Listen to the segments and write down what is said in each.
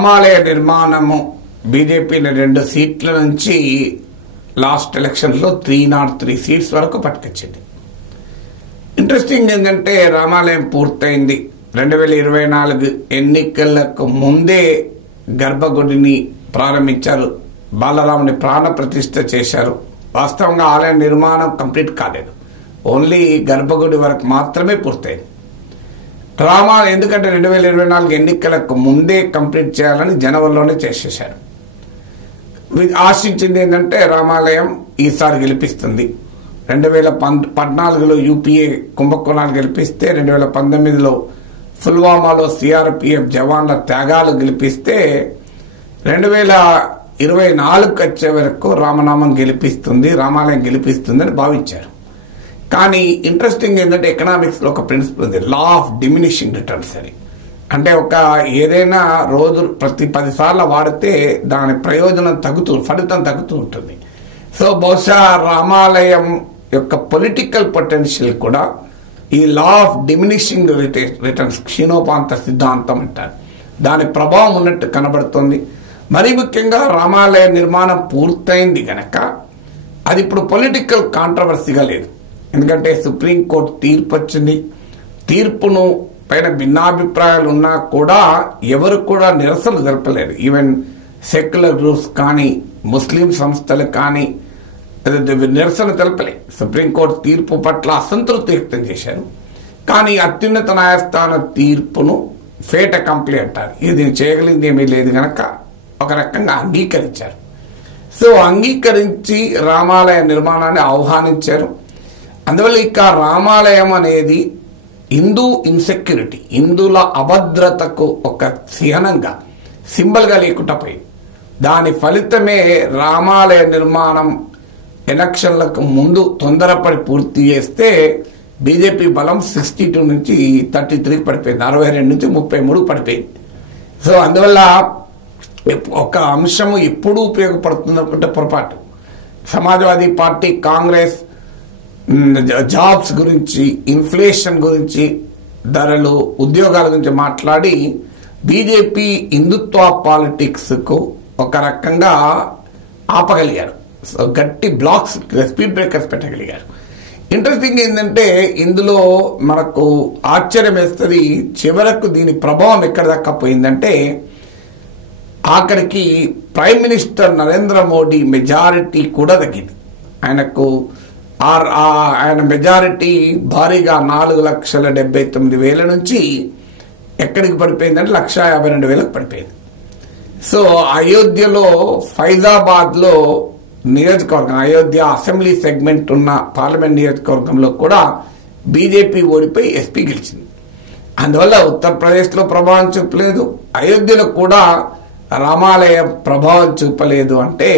రామాలయ నిర్మాణము బీజేపీని 2 సీట్ల నుంచి లాస్ట్ ఎలక్షన్లో 303 సీట్స్ వరకు పట్టుకొచ్చింది. ఇంట్రెస్టింగ్ ఏంటంటే రామాలయం పూర్తయింది 2024 ఎన్నికలకు ముందే గర్భగుడిని ప్రారంభించారు, బాలరాముని ప్రాణ ప్రతిష్ఠ చేశారు. వాస్తవంగా ఆలయ నిర్మాణం కంప్లీట్ కాలేదు, ఓన్లీ గర్భగుడి వరకు మాత్రమే పూర్తయింది. ఎందుకంటే 2024 ఎన్నికలకు ముందే కంప్లీట్ చేయాలని జనవరిలోనే చేసేశారు. ఆశించింది ఏంటంటే రామాలయం ఈసారి గెలిపిస్తుంది. 2014లో యూపీఏ కుంభకోణాలు గెలిపిస్తే, 2019లో పుల్వామాలో సిఆర్పిఎఫ్ జవాన్ల త్యాగాలు గెలిపిస్తే, 2024 వచ్చే వరకు రామనామం గెలిపిస్తుంది, రామాలయం గెలిపిస్తుంది అని భావించారు. కానీ ఇంట్రెస్టింగ్ ఏంటంటే ఎకనామిక్స్లో ఒక ప్రిన్సిపల్ ఉంది, లా ఆఫ్ డిమినిషింగ్ రిటర్న్స్ అని. అంటే ఏదైనా రోజు ప్రతి 10 సార్లు వాడితే దాని ప్రయోజనం ఫలితం తగ్గుతూ ఉంటుంది. సో బహుశా రామాలయం యొక్క పొలిటికల్ పొటెన్షియల్ కూడా ఈ లా ఆఫ్ డిమినిషింగ్ రిటర్న్స్, క్షీణోపాంత సిద్ధాంతం అంటారు, దాని ప్రభావం ఉన్నట్టు కనబడుతుంది. మరీ ముఖ్యంగా రామాలయ నిర్మాణం పూర్తయింది కనుక అది ఇప్పుడు పొలిటికల్ కాంట్రవర్సీగా లేదు. ఎందుకంటే సుప్రీంకోర్టు తీర్పు వచ్చింది. తీర్పును పైన భిన్నాభిప్రాయాలు ఉన్నా కూడా ఎవరు కూడా నిరసన జరపలేరు. ఈవెన్ సెక్యులర్ గ్రూప్స్ కానీ ముస్లిం సంస్థలు కానీ నిరసన తెలపలే. సుప్రీంకోర్టు తీర్పు పట్ల అసంతృప్తి వ్యక్తం చేశారు. కానీ అత్యున్నత న్యాయస్థానం తీర్పును ఫేట్ కంప్లీ అంటారు, ఇది చేయగలిగింది ఏమీ లేదు కనుక ఒక రకంగా అంగీకరించారు. సో అంగీకరించి రామాలయ నిర్మాణాన్ని ఆహ్వానించారు. అందువల్ల ఇక రామాలయం అనేది హిందూ ఇన్సెక్యూరిటీ, హిందువుల అభద్రతకు ఒక చిహ్నంగా, సింబల్గా లేకుండా పోయింది. దాని ఫలితమే రామాలయ నిర్మాణం ఎలక్షన్లకు ముందు తొందరపడి పూర్తి చేస్తే బీజేపీ బలం 62 నుంచి 33 పడిపోయింది, 62 నుంచి 33 పడిపోయింది. సో అందువల్ల ఒక అంశము ఎప్పుడు ఉపయోగపడుతుంది అనుకుంటే పొరపాటు. సమాజ్వాదీ పార్టీ, కాంగ్రెస్ జాబ్స్ గురించి, ఇన్ఫ్లేషన్ గురించి, ధరలు, ఉద్యోగాల గురించి మాట్లాడి బీజేపీ హిందుత్వ పాలిటిక్స్కు ఒక రకంగా ఆపగలిగారు. సో గట్టి బ్లాక్స్, స్పీడ్ బ్రేకర్స్ పెట్టగలిగారు. ఇంట్రెస్టింగ్ ఏంటంటే ఇందులో మనకు ఆశ్చర్యం వేస్తుంది, చివరకు దీని ప్రభావం ఎక్కడ దాకా పోయిందంటే ఆఖరికి prime minister Narendra Modi majority కూడా తగ్గింది. ఆయన మెజారిటీ భారీగా 4,79,000 నుంచి ఎక్కడికి పడిపోయిందంటే 1,52,000 పడిపోయింది. సో అయోధ్యలో ఫైజాబాద్లో నియోజకవర్గం, అయోధ్య అసెంబ్లీ సెగ్మెంట్ ఉన్న పార్లమెంట్ నియోజకవర్గంలో కూడా బీజేపీ ఓడిపోయి ఎస్పీ గెలిచింది. అందువల్ల ఉత్తరప్రదేశ్లో ప్రభావం చూపలేదు, అయోధ్యలో కూడా రామాలయం ప్రభావం చూపలేదు. అంటే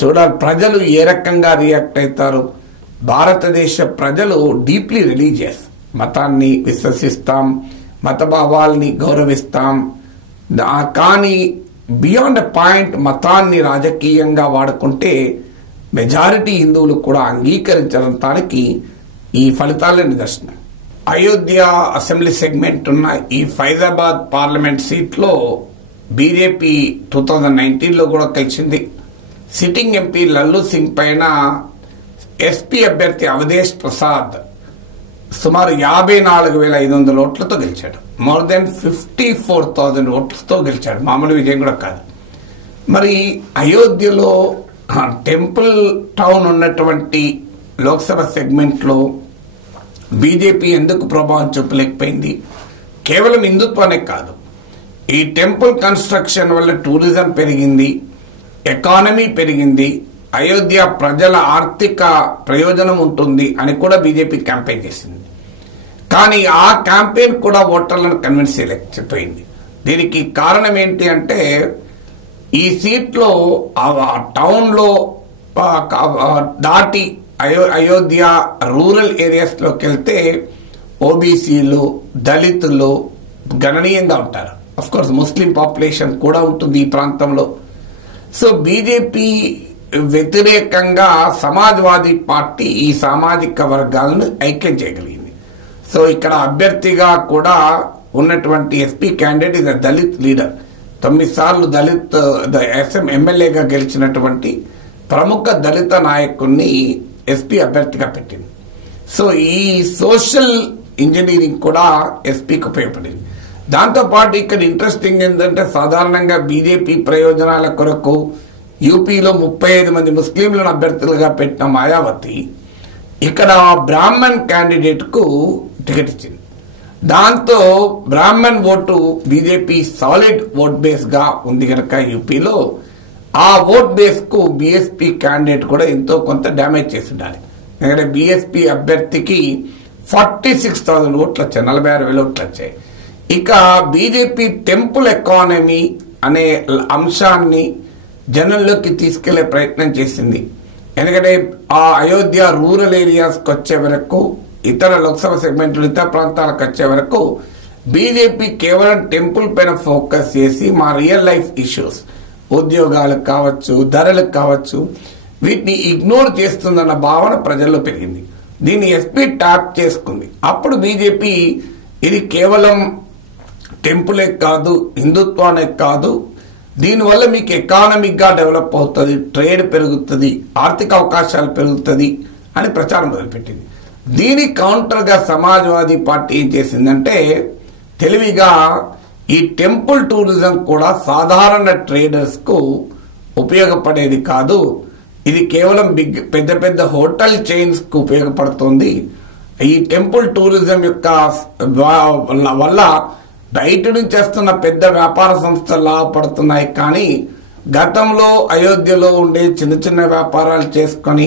చూడాలి ప్రజలు ఏ రకంగా రియాక్ట్ అవుతారు. భారతదేశ ప్రజలు డీప్లీ రిలీజియస్, మతాన్ని విశ్వసిస్తాం, మతభావాల్ని గౌరవిస్తాం. కానీ బియాండ్ ఎ పాయింట్ మతాన్ని రాజకీయంగా వాడుకుంటే మెజారిటీ హిందువులు కూడా అంగీకరించడానికి ఈ ఫలితాలే నిదర్శనం. అయోధ్య అసెంబ్లీ సెగ్మెంట్ ఉన్న ఈ ఫైజాబాద్ పార్లమెంట్ సీట్లో బీజేపీ 2019లో కూడా గెలిచింది. సిట్టింగ్ ఎంపీ లల్లు సింగ్ పైన ఎస్పీ అభ్యర్థి అవధేష్ ప్రసాద్ సుమారు 54,500 ఓట్లతో గెలిచాడు. మోర్ దెన్ 54,000 ఓట్లతో గెలిచాడు, మామూలు విజయం కూడా కాదు. మరి అయోధ్యలో టెంపుల్ టౌన్ ఉన్నటువంటి లోక్సభ సెగ్మెంట్లో బీజేపీ ఎందుకు ప్రభావం చూపలేకపోయింది? కేవలం హిందుత్వానే కాదు, ఈ టెంపుల్ కన్స్ట్రక్షన్ వల్ల టూరిజం పెరిగింది, ఎకానమీ పెరిగింది, అయోధ్య ప్రజల ఆర్థిక ప్రయోజనం ఉంటుంది అని కూడా బీజేపీ క్యాంపెయిన్ చేసింది. కానీ ఆ క్యాంపెయిన్ కూడా ఓటర్లను కన్విన్స్ చేయలేకపోయింది. దీనికి కారణం ఏంటి అంటే ఈ సీట్లో టౌన్లో దాటి అయోధ్య రూరల్ ఏరియాస్లోకి వెళ్తే ఓబీసీలు, దళితులు గణనీయంగా ఉంటారు. అఫ్ కోర్స్ ముస్లిం పాపులేషన్ కూడా ఉంటుంది ఈ ప్రాంతంలో. సో బీజేపీ వ్యతిరేకంగా సమాజ్వాదీ పార్టీ ఈ సామాజిక వర్గాలను ఐక్యం చేయగలిగింది. సో ఇక్కడ అభ్యర్థిగా కూడా ఉన్నటువంటి SP candidate is Dalit leader. 9 సార్లు దళిత్ ఎమ్మెల్యేగా గెలిచినటువంటి ప్రముఖ దళిత నాయకుడిని ఎస్పీ అభ్యర్థిగా పెట్టింది. సో ఈ సోషల్ ఇంజనీరింగ్ కూడా ఎస్పీకి ఉపయోగపడింది. దాంతోపాటు ఇక్కడ ఇంట్రెస్టింగ్ ఏంటంటే సాధారణంగా బీజేపీ ప్రయోజనాల కొరకు యూపీలో 35 మంది ముస్లింలను అభ్యర్థులుగా పెట్టిన మాయావతి ఇక్కడ బ్రాహ్మణ్ క్యాండిడేట్ కు టికెట్ ఇచ్చింది. దాంతో Brahmin vote BJP solid vote base గా ఉంది కనుక యూపీలో ఆ ఓట్ బేస్ కు బీఎస్పీ క్యాండిడేట్ కూడా ఎంతో కొంత డ్యామేజ్ చేసి ఉండాలి. ఎందుకంటే బీఎస్పీ అభ్యర్థికి 46,000 ఓట్లు వచ్చాయి, 46,000 ఓట్లు వచ్చాయి. ఇక బీజేపీ టెంపుల్ ఎకానమీ అనే అంశాన్ని జనంలోకి తీసుకెళ్లే ప్రయత్నం చేసింది. ఎందుకంటే ఆ అయోధ్య రూరల్ ఏరియాస్కి వచ్చే వరకు, ఇతర లోక్సభ సెగ్మెంట్లు ఇతర ప్రాంతాలకు వచ్చే వరకు బీజేపీ కేవలం టెంపుల్ పైన ఫోకస్ చేసి మా రియల్ లైఫ్ ఇష్యూస్, ఉద్యోగాలకు కావచ్చు, ధరలకు కావచ్చు, వీటిని ఇగ్నోర్ చేస్తుందన్న భావన ప్రజల్లో పెరిగింది. దీన్ని ఎస్పీ ట్యాప్ చేసుకుంది. అప్పుడు బీజేపీ ఇది కేవలం టెంపులే కాదు, హిందుత్వానే కాదు, దీనివల్ల మీకు ఎకానమిక్ గా డెవలప్ అవుతుంది, ట్రేడ్ పెరుగుతుంది, ఆర్థిక అవకాశాలు పెరుగుతుంది అని ప్రచారం మొదలుపెట్టింది. దీని కౌంటర్ గా సమాజ్వాదీ పార్టీ ఏం చేసిందంటే తెలివిగా ఈ టెంపుల్ టూరిజం కూడా సాధారణ ట్రేడర్స్ కు ఉపయోగపడేది కాదు, ఇది కేవలం పెద్ద పెద్ద హోటల్ చైన్స్ కు ఉపయోగపడుతుంది. ఈ టెంపుల్ టూరిజం యొక్క వల్ల బయట నుంచి వస్తున్న పెద్ద వ్యాపార సంస్థలు లాభపడుతున్నాయి, కానీ గతంలో అయోధ్యలో ఉండే చిన్న చిన్న వ్యాపారాలు చేసుకొని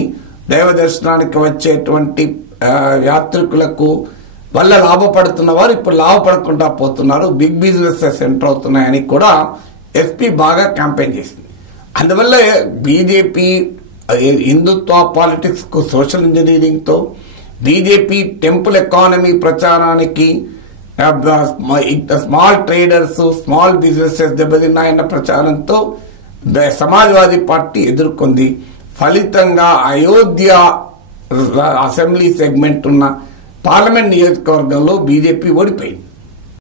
దైవ దర్శనానికి వచ్చేటువంటి యాత్రికులకు వల్ల లాభపడుతున్న వారు ఇప్పుడు లాభపడకుండా పోతున్నారు, బిగ్ బిజినెసెస్ ఎంటర్ అవుతున్నాయని కూడా ఎస్పీ బాగా క్యాంపెయిన్ చేసింది. అందువల్ల బీజేపీ హిందుత్వ పాలిటిక్స్ కు సోషల్ ఇంజనీరింగ్ తో, బీజేపీ టెంపుల్ ఎకానమీ ప్రచారానికి స్మాల్ ట్రేడర్స్, స్మాల్ బిజినెసెస్ దెబ్బతిన్నాయన్న ప్రచారంతో సమాజ్వాదీ పార్టీ ఎదుర్కొంది. ఫలితంగా అయోధ్య అసెంబ్లీ సెగ్మెంట్ ఉన్న పార్లమెంట్ నియోజకవర్గంలో బీజేపీ ఓడిపోయింది.